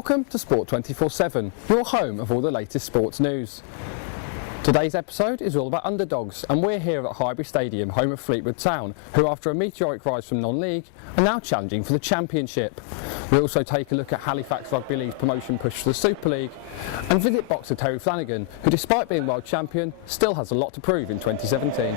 Welcome to Sport 24/7, your home of all the latest sports news. Today's episode is all about underdogs, and we're here at Highbury Stadium, home of Fleetwood Town, who after a meteoric rise from non-league are now challenging for the Championship. We also take a look at Halifax Rugby League's promotion push for the Super League and visit boxer Terry Flanagan, who despite being world champion still has a lot to prove in 2017.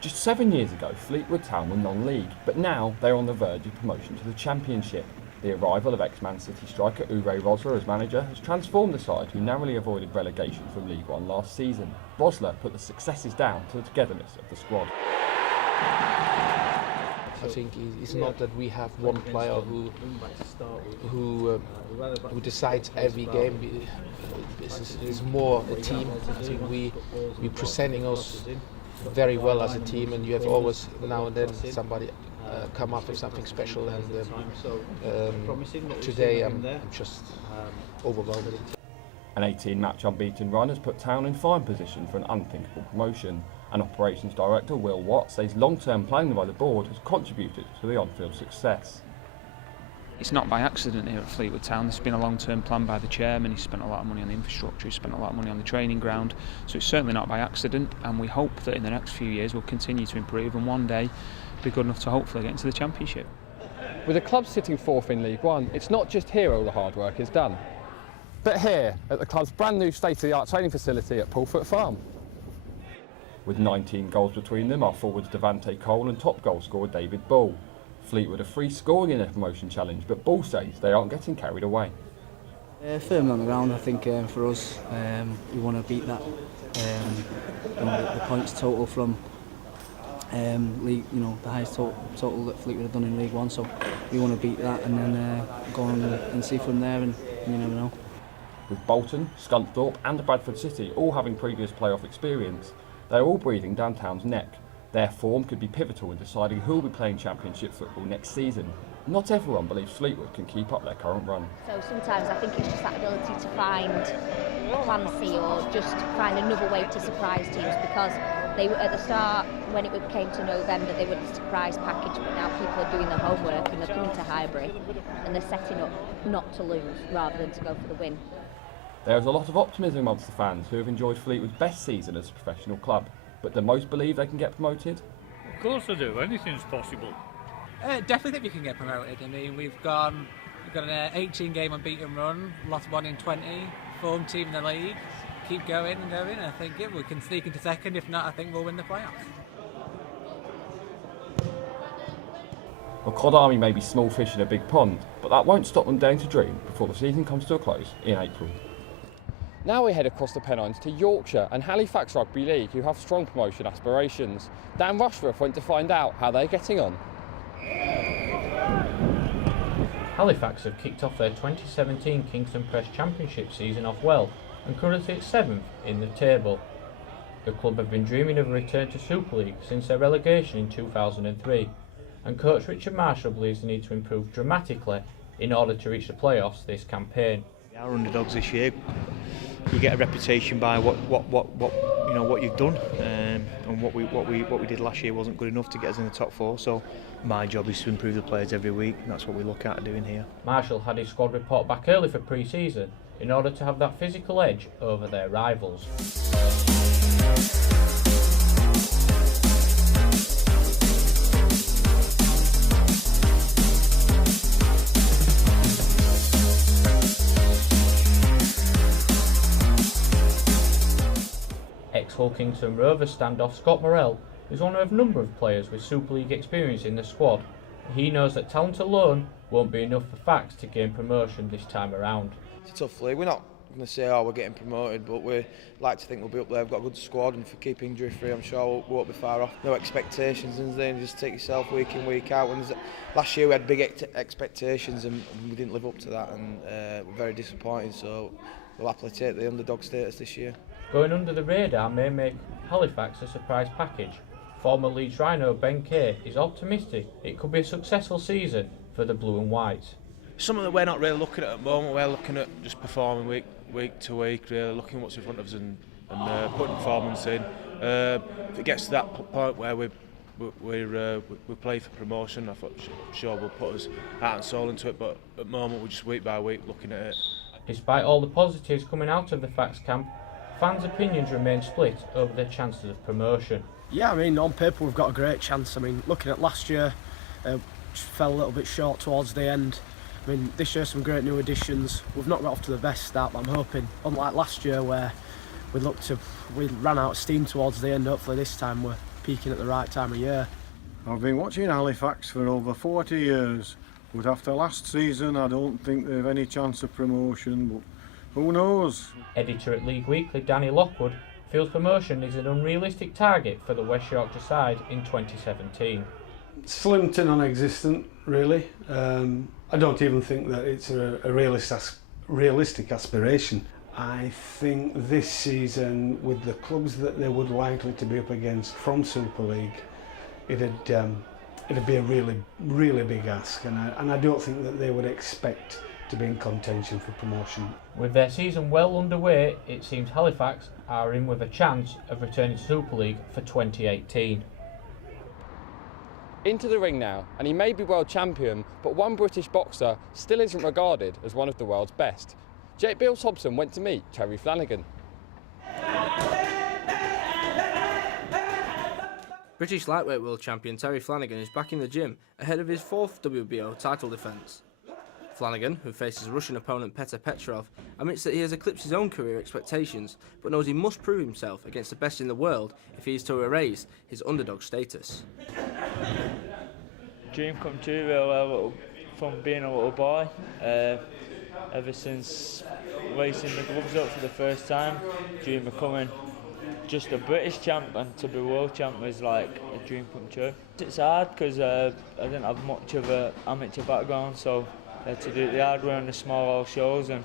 Just 7 years ago, Fleetwood Town were non-league, but now they're on the verge of promotion to the Championship. The arrival of ex-Man City striker Uwe Rosler as manager has transformed the side, who narrowly avoided relegation from League One last season. Rosler put the successes down to the togetherness of the squad. I think it's not that we have one player who decides every game. It's more a team. I think we presenting us very well as a team, and you have always now and then somebody come up with something special, and today I'm just overwhelmed. An 18-match unbeaten run has put Town in fine position for an unthinkable promotion, and Operations Director Will Watt says long-term planning by the board has contributed to the on-field success. It's not by accident here at Fleetwood Town. There's been a long-term plan by the chairman. He's spent a lot of money on the infrastructure, he's spent a lot of money on the training ground, so it's certainly not by accident, and we hope that in the next few years we'll continue to improve and one day be good enough to hopefully get into the Championship. With the club sitting fourth in League One, it's not just here all the hard work is done, but here at the club's brand new state-of-the-art training facility at Pulfoot Farm. With 19 goals between them are forwards Devante Cole and top goal scorer David Bull. Fleetwood are free scoring in their promotion challenge, but Bull says they aren't getting carried away. Firmly on the ground, I think for us, we want to beat that. The points total from league, the highest total that Fleetwood have done in League One, so we want to beat that and then go on and see from there, and you never know. With Bolton, Scunthorpe and Bradford City all having previous playoff experience, they're all breathing down Town's neck. Their form could be pivotal in deciding who will be playing Championship football next season. Not everyone believes Fleetwood can keep up their current run. So sometimes I think it's just that ability to find a plan C or just find another way to surprise teams, because they were at the start, when it came to November, they were the surprise package, but now people are doing their homework and they're coming to Highbury and they're setting up not to lose rather than to go for the win. There is a lot of optimism amongst the fans who have enjoyed Fleetwood's best season as a professional club, but do most believe they can get promoted? Of course I do, anything's possible. Definitely think we can get promoted. I mean, we've got an 18-game unbeaten run, lost one in 20, form team in the league. Keep going and going. I think we can sneak into second. If not, I think we'll win the playoffs. The Cod Army may be small fish in a big pond, but that won't stop them daring to dream before the season comes to a close in April. Now we head across the Pennines to Yorkshire and Halifax Rugby League, who have strong promotion aspirations. Dan Rushworth went to find out how they're getting on. Halifax have kicked off their 2017 Kingston Press Championship season off well and currently at 7th in the table. The club have been dreaming of a return to Super League since their relegation in 2003, and coach Richard Marshall believes they need to improve dramatically in order to reach the playoffs this campaign. We are underdogs this year. You get a reputation by what you've done, and what we did last year wasn't good enough to get us in the top four. So my job is to improve the players every week, and that's what we look at doing here. Marshall had his squad report back early for pre-season in order to have that physical edge over their rivals. Ex-Hull Kingston Rovers standoff Scott Morrell is one of a number of players with Super League experience in the squad. He knows that talent alone won't be enough for Fax to gain promotion this time around. It's a tough league. We're not going to say, we're getting promoted, but we like to think we'll be up there. We've got a good squad, and if we keep injury free, I'm sure we won't be far off. No expectations, and then just take yourself week in, week out. Last year we had big expectations and we didn't live up to that, and we're very disappointed, so we'll happily take the underdog status this year. Going under the radar may make Halifax a surprise package. Former Leeds Rhino Ben Kay is optimistic it could be a successful season for the Blue and Whites. Something that we're not really looking at the moment. We're looking at just performing week to week, really looking what's in front of us and putting performance in. If it gets to that point where we're we play for promotion. I thought sure we'll put us heart and soul into it, but at the moment we're just week by week looking at it. Despite all the positives coming out of the Facts camp, fans' opinions remain split over their chances of promotion. Yeah, I mean, on paper we've got a great chance. I mean, looking at last year, just fell a little bit short towards the end. I mean, this year some great new additions. We've not got off to the best start, but I'm hoping, unlike last year where we ran out of steam towards the end, hopefully this time we're peaking at the right time of year. I've been watching Halifax for over 40 years, but after last season I don't think they've any chance of promotion, but who knows? Editor at League Weekly Danny Lockwood feels promotion is an unrealistic target for the West Yorkshire side in 2017. Slim to non-existent, really. I don't even think that it's a realistic aspiration. I think this season, with the clubs that they would likely to be up against from Super League, it'd be a really big ask, and I don't think that they would expect to be in contention for promotion. With their season well underway, it seems Halifax are in with a chance of returning to Super League for 2018. Into the ring now, and he may be world champion, but one British boxer still isn't regarded as one of the world's best. Jake Beales-Hobson went to meet Terry Flanagan. British lightweight world champion Terry Flanagan is back in the gym ahead of his fourth WBO title defence. Flanagan, who faces Russian opponent Petr Petrov, admits that he has eclipsed his own career expectations, but knows he must prove himself against the best in the world if he is to erase his underdog status. Dream come true, really, from being a little boy. Ever since lacing the gloves up for the first time, dream of becoming just a British champ, and to be world champ was like a dream come true. It's hard because I didn't have much of an amateur background, so I had to do the hard way on the small shows and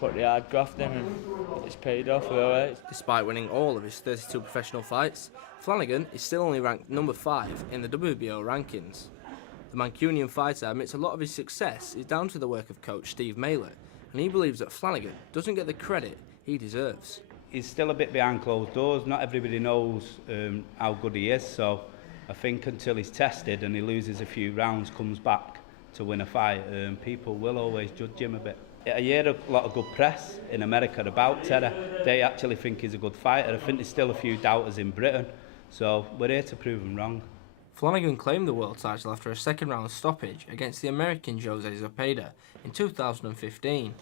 put the hard graft in, and it's paid off really. Despite winning all of his 32 professional fights, Flanagan is still only ranked number 5 in the WBO rankings. The Mancunian fighter admits a lot of his success is down to the work of coach Steve Mailer, and he believes that Flanagan doesn't get the credit he deserves. He's still a bit behind closed doors. Not everybody knows how good he is, so I think until he's tested and he loses a few rounds, comes back to win a fight, people will always judge him a bit. I hear a lot of good press in America about Terry. They actually think he's a good fighter. I think there's still a few doubters in Britain, so we're here to prove him wrong. Flanagan claimed the world title after a second-round stoppage against the American Jose Zepeda in 2015.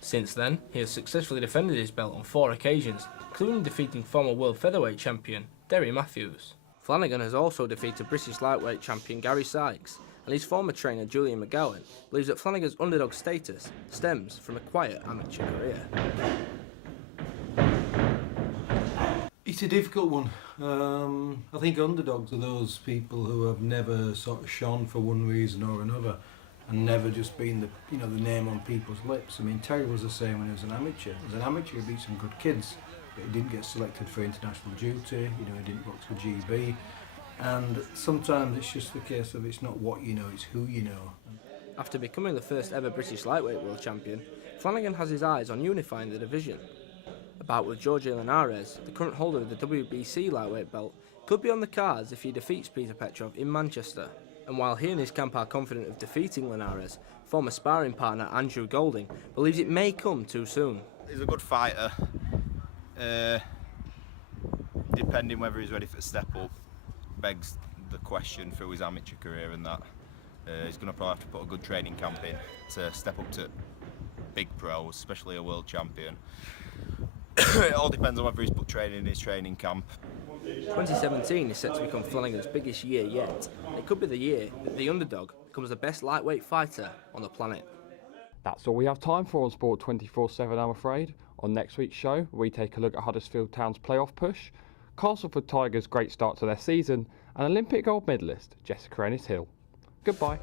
Since then, he has successfully defended his belt on 4 occasions, including defeating former world featherweight champion Derry Matthews. Flanagan has also defeated British lightweight champion Gary Sykes, and his former trainer Julian McGowan believes that Flanagan's underdog status stems from a quiet amateur career. It's a difficult one. I think underdogs are those people who have never sort of shone for one reason or another, and never just been the name on people's lips. I mean, Terry was the same when he was an amateur. As an amateur, he beat some good kids, but he didn't get selected for international duty. He didn't box for GB. And sometimes it's just the case of it's not what you know, it's who you know. After becoming the first ever British lightweight world champion, Flanagan has his eyes on unifying the division. A bout with Jorge Linares, the current holder of the WBC lightweight belt, could be on the cards if he defeats Petr Petrov in Manchester. And while he and his camp are confident of defeating Linares, former sparring partner Andrew Golding believes it may come too soon. He's a good fighter, depending whether he's ready for a step up, begs the question through his amateur career and that. He's going to probably have to put a good training camp in to step up to big pros, especially a world champion. It all depends on whether he's put training in his training camp. 2017 is set to become Flanagan's biggest year yet. It could be the year that the underdog becomes the best lightweight fighter on the planet. That's all we have time for on Sport 24/7, I'm afraid. On next week's show, we take a look at Huddersfield Town's playoff push, Castleford Tigers' great start to their season, and Olympic gold medalist Jessica Ennis-Hill. Goodbye.